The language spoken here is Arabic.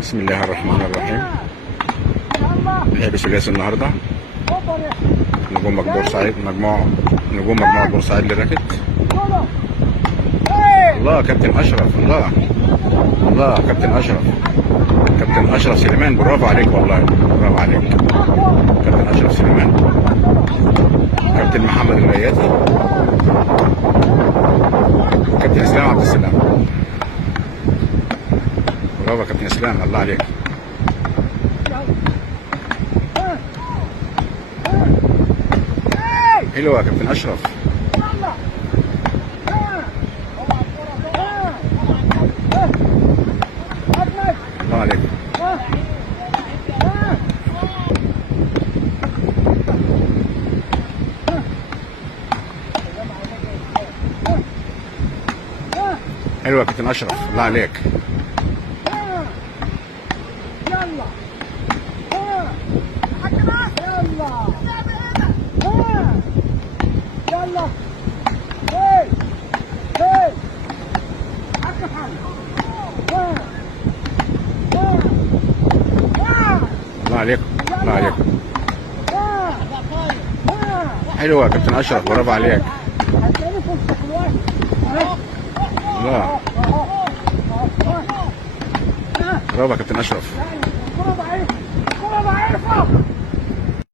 بسم الله الرحمن الرحيم. الحب ثلاثي النهارده نجوم بورسعيد، مجموعة بورسعيد للراكت. الله كابتن اشرف، الله كابتن اشرف، كابتن اشرف سليمان، برافو عليك والله، برافو عليك كابتن اشرف سليمان. كابتن محمد الرياتي، كابتن اسلام عبد السلام، برافو كابتن اسلام، الله عليك. حلو يا كابتن اشرف، الله عليك. حلو يا كابتن اشرف، الله عليك. الله عليكم، الله عليكم. حلو يا كابتن اشرف، برافو عليك. الله، برافو يا كابتن اشرف.